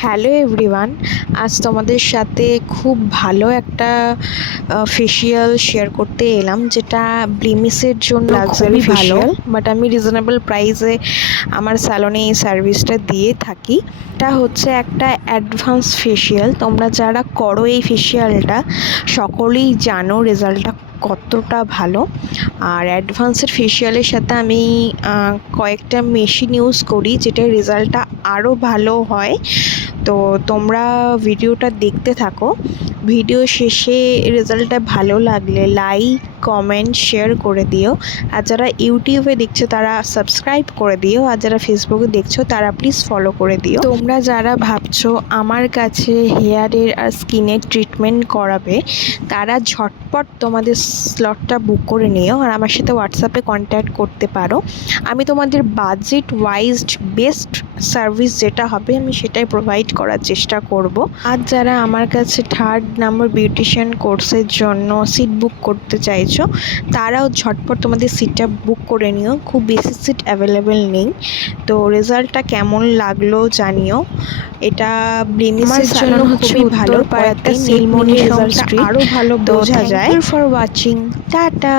Hello everyone, আজ তোমাদের সাথে খুব ভালো একটা ফেসিয়াল শেয়ার করতে এলাম, যেটা ব্লিমিসের জন্য খুবই ভালো। বাট আমি রিজনেবল প্রাইসে আমার স্যালনে এই সার্ভিসটা দিয়ে থাকি। এটা হচ্ছে একটা অ্যাডভান্স ফেসিয়াল। তোমরা যারা করো এই ফেসিয়ালটা সকলেই জানো রেজাল্টটা কতটা ভালো। আর অ্যাডভান্সের ফেসিয়ালের সাথে আমি কয়েকটা মেশিন ইউজ করি, যেটার রেজাল্টটা আরও ভালো হয়। তো তোমরা ভিডিওটা দেখতে থাকো। ভিডিও শেষে রেজাল্টটা ভালো লাগলে লাইক, কমেন্ট, শেয়ার করে দিও। আর যারা ইউটিউবে দেখছো তারা সাবস্ক্রাইব করে দিও, আর যারা ফেসবুকে দেখছো তারা প্লিজ ফলো করে দিও। তোমরা যারা ভাবছো আমার কাছে হেয়ারের আর স্কিনের ট্রিটমেন্ট করাবে, তারা ঝটপট তোমাদের স্লটটা বুক করে নিও আর আমার সাথে হোয়াটসঅ্যাপে কন্ট্যাক্ট করতে পারো। আমি তোমাদের বাজেট ওয়াইজ বেস্ট সার্ভিস যেটা হবে আমি সেটাই প্রোভাইড করার চেষ্টা করব। আর যারা আমার কাছে 3rd নাম্বার বিউটিশিয়ান কোর্সের জন্য সিট বুক করতে চাইছো, তারাও ঝটপট তোমাদের সিটটা বুক করে নিও। খুব বেশি সিট অ্যাভেলেবেল নেই। তো রেজাল্টটা কেমন লাগলো জানিও। এটা ব্লিমিসের জন্য খুবই ভালো। কয়েকটা নীলমণি রেজাল্টটা আরও ভালো বোঝা যায়। Thank you for watching. Tata.